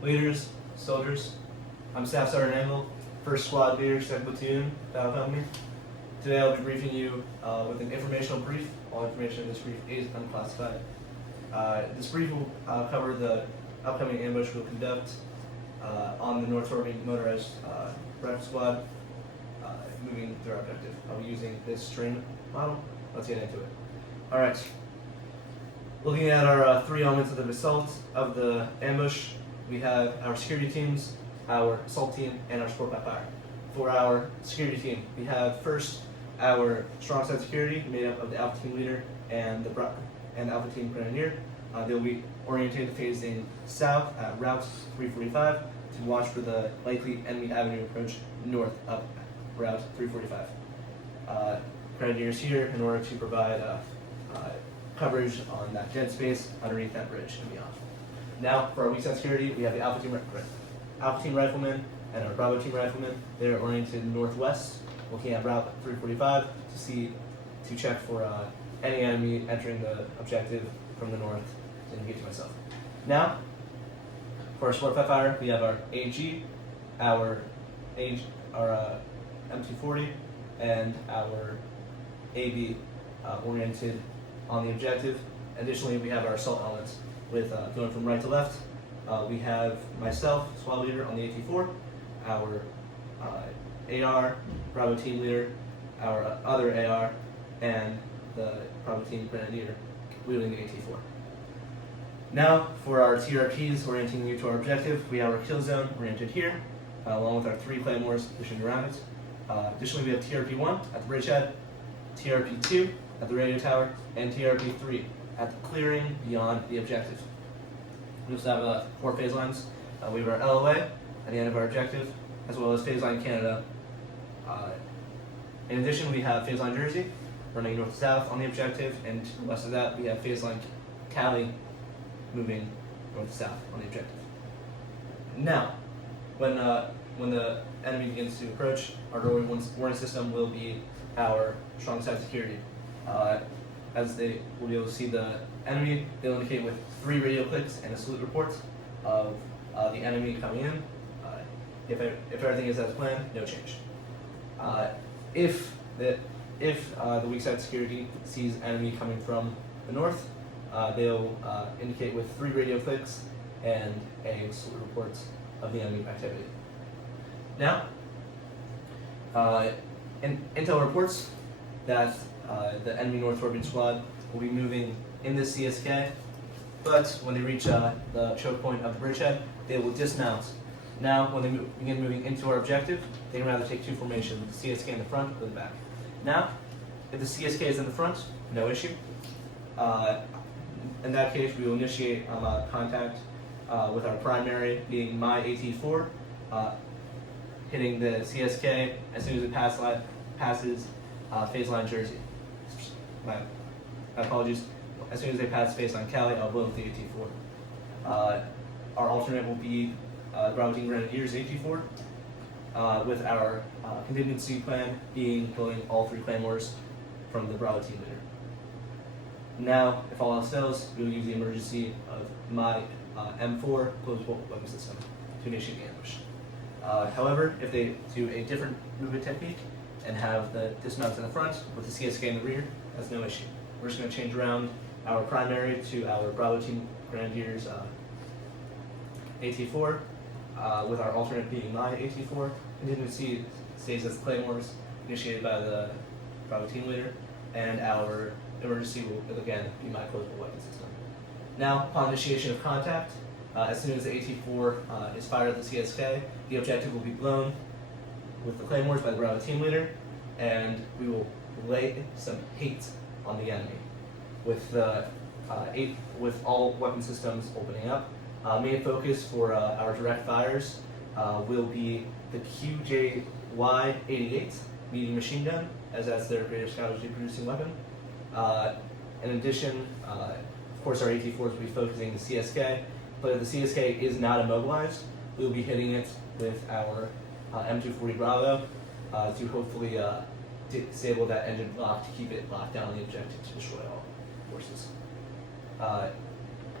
Leaders, soldiers, I'm Staff Sergeant Angle, 1st Squad Leader, 2nd Platoon, Battle Company. Today I'll be briefing you with an informational brief. All information in this brief is unclassified. This brief will cover the upcoming ambush we'll conduct on the North Torby Motorized Rifle Squad, moving through our objective. I'll be using this terrain model. Let's get into it. Alright. Looking at our three elements of the assault of the ambush, we have our security teams, our assault team, and our support by fire. For our security team, we have first our strong side security made up of the Alpha Team Leader and the Alpha Team Grenadier. They will be oriented facing south at Route 345 to watch for the likely enemy avenue approach north up Route 345. Grenadiers here in order to provide coverage on that dead space underneath that bridge and beyond. Now, for our weak side security, we have the Alpha Team Riflemen and our Bravo Team Riflemen. They are oriented northwest, looking at Route 345 to check for any enemy entering the objective from the north to indicate to myself. Now, for our support by fire, we have our AG, our M240, and our AB oriented on the objective. Additionally, we have our assault elements with going from right to left. We have myself, squad leader on the AT4, our AR, Bravo team leader, our other AR, and the Bravo team grenadier wielding the AT4. Now, for our TRPs orienting you to our objective, we have our kill zone oriented here, along with our 3 claymores positioned around it. Additionally, we have TRP-1 at the bridgehead, TRP-2 at the radio tower, and TRP-3 at the clearing beyond the objective. We also have 4 phase lines. We have our LOA at the end of our objective, as well as phase line Canada. In addition, we have phase line Jersey running north to south on the objective, and west of that we have phase line Cali moving north to south on the objective. Now, when the enemy begins to approach, our warning system will be our strong side security. As they will be able to see the enemy, they'll indicate with 3 radio clicks and a salute report of the enemy coming in. If everything is as planned, no change. If the weak side security sees enemy coming from the north, they'll indicate with 3 radio clicks and a salute report of the enemy activity. Now, intel reports that the enemy North Torbian squad will be moving in this CSK, but when they reach the choke point of the bridgehead, they will dismount. Now, when they begin moving into our objective, they can rather take 2 formations, with the CSK in the front or the back. Now, if the CSK is in the front, no issue. In that case, we will initiate contact with our primary being my AT4, hitting the CSK as soon as it passes phase line Jersey. My apologies. As soon as they pass phase line Cali, I'll blow with the AT4. Our alternate will be Bravo Team Grenadiers AT4, with our contingency plan being blowing all 3 claymores from the Bravo Team leader. Now, if all else fails, we will use the emergency of my M4 closed bolt weapon system to initiate the ambush. However, if they do a different movement technique and have the dismounts in the front with the CSK in the rear, that's no issue. We're just going to change around our primary to our Bravo Team Grenadiers AT4, with our alternate being my AT4. Contingency stays as claymores initiated by the Bravo Team Leader, and our emergency will again be my closable weapon system. Now, upon initiation of contact, as soon as the AT4 is fired at the CSK, the objective will be blown with the claymores by the Bravo Team Leader, and we will lay some hate on the enemy with with all weapon systems opening up. Main focus for our direct fires will be the QJY-88 medium machine gun, as that's their greatest casualty producing weapon. In addition, of course, our AT4s will be focusing the CSK, but if the CSK is not immobilized, we will be hitting it with our M240 Bravo to hopefully disable that engine block to keep it locked down on the objective to destroy all forces.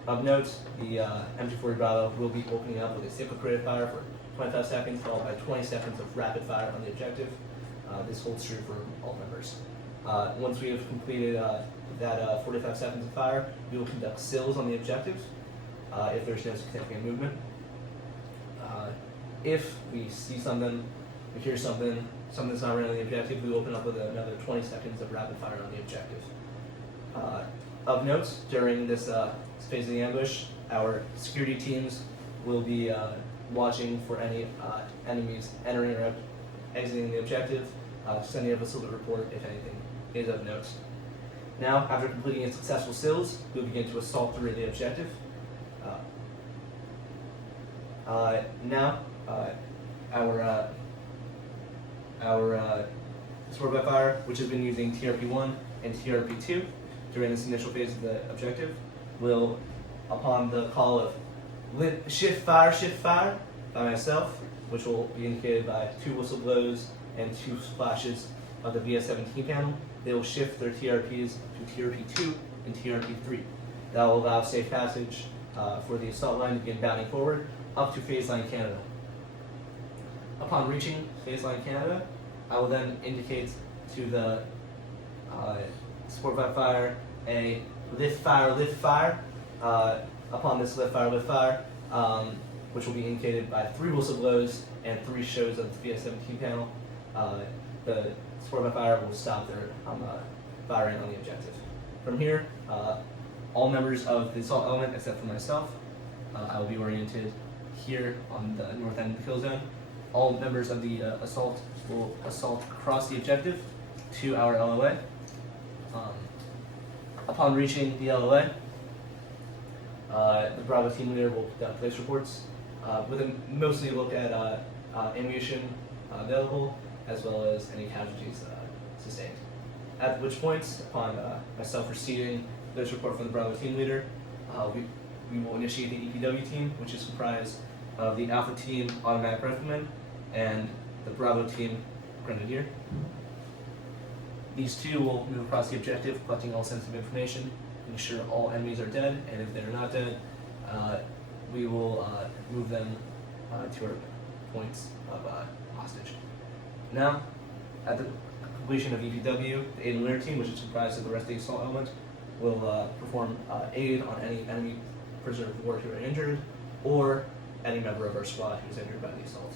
Of note, the M240 Bravo will be opening up with a cyclic rate of fire for 25 seconds, followed by 20 seconds of rapid fire on the objective. This holds true for all members. Once we have completed that 45 seconds of fire, we will conduct SILs on the objective if there's no significant movement. If we see something, we hear something, something's not right on the objective, we open up with another 20 seconds of rapid fire on the objective. Of note, during this phase of the ambush, our security teams will be watching for any enemies entering or exiting the objective, sending us a report if anything is of note. Now, after completing a successful SILs, we'll begin to assault through the objective. Now, our support by fire, which has been using TRP-1 and TRP-2 during this initial phase of the objective, will, upon the call of shift fire by myself, which will be indicated by 2 whistle blows and 2 flashes of the VS-17 panel, they will shift their TRPs to TRP-2 and TRP-3. That will allow safe passage for the assault line to begin bounding forward up to phase line Canada. Upon reaching phase line Canada, I will then indicate to the support by fire a lift fire. Upon this lift fire, which will be indicated by 3 whistle blows and 3 shows of the VS-17 panel, the support by fire will stop their firing on the objective. From here, all members of the assault element, except for myself, I will be oriented here on the north end of the kill zone. All members of the assault will assault across the objective to our LOA. Upon reaching the LOA, the Bravo team leader will conduct place reports with a mostly look at ammunition available as well as any casualties sustained. At which point, upon myself receiving this report from the Bravo team leader, we will initiate the EPW team, which is comprised of the Alpha team automatic rifleman and the Bravo team grenadier. These 2 will move across the objective, collecting all sensitive information, making sure all enemies are dead, and if they're not dead, we will move them to our points of hostage. Now, at the completion of EPW, the aid and litter team, which is comprised of the rest of the assault element, will perform aid on any enemy prisoner of war who are injured, or any member of our squad who is injured by the assault.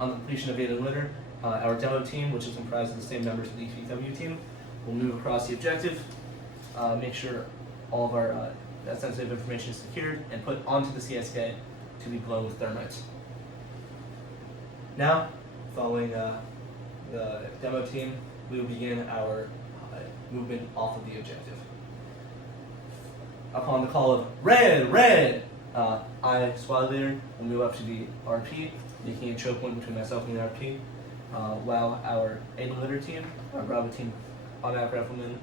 On the completion of aid and litter, our demo team, which is comprised of the same members of the EPW team, will move across the objective, make sure all of our sensitive information is secured, and put onto the CSK to be blown with thermites. Now, following the demo team, we will begin our movement off of the objective. Upon the call of red, I, squad leader, will move up to the RP, making a choke point between myself and the RP, while our aid and litter team, our Bravo team automatic rifleman,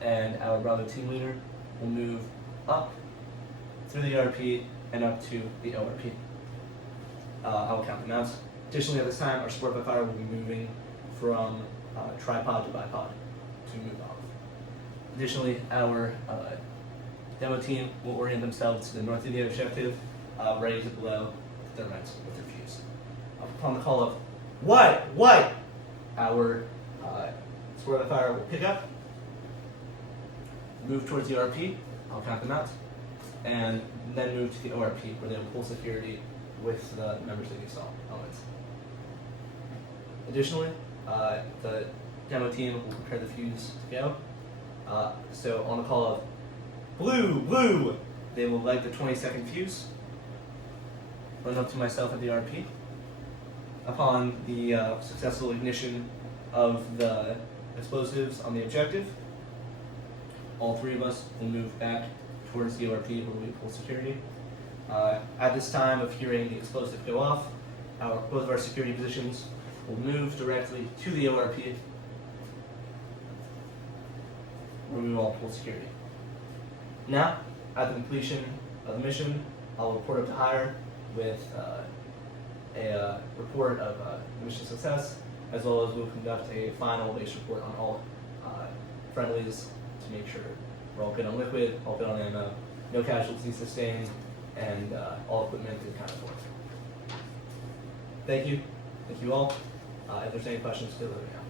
and our Bravo team leader will move up through the RP and up to the ORP. I will count them out. Additionally, at this time, our support by fire will be moving from tripod to bipod to move off. Additionally, our demo team will orient themselves to the north of the objective, ready to blow thermites with their fuse. Upon the call of white, our support by fire will pick up, move towards the RP, I'll count them out, and then move to the ORP where they will pull security with the members of the assault elements. Additionally, the demo team will prepare the fuse to go. So on the call of blue, they will light the 20-second fuse, run up to myself at the RP. Upon the successful ignition of the explosives on the objective, all 3 of us will move back towards the ORP where we pull security. At this time of hearing the explosive go off, both of our security positions will move directly to the ORP where we will all pull security. Now, at the completion of the mission, I'll report up to higher with a report of mission success, as well as we'll conduct a final base report on all friendlies to make sure we're all good on liquid, all good on ammo, no casualties sustained, and all equipment is accounted for. Thank you all. If there's any questions, feel free to let me know.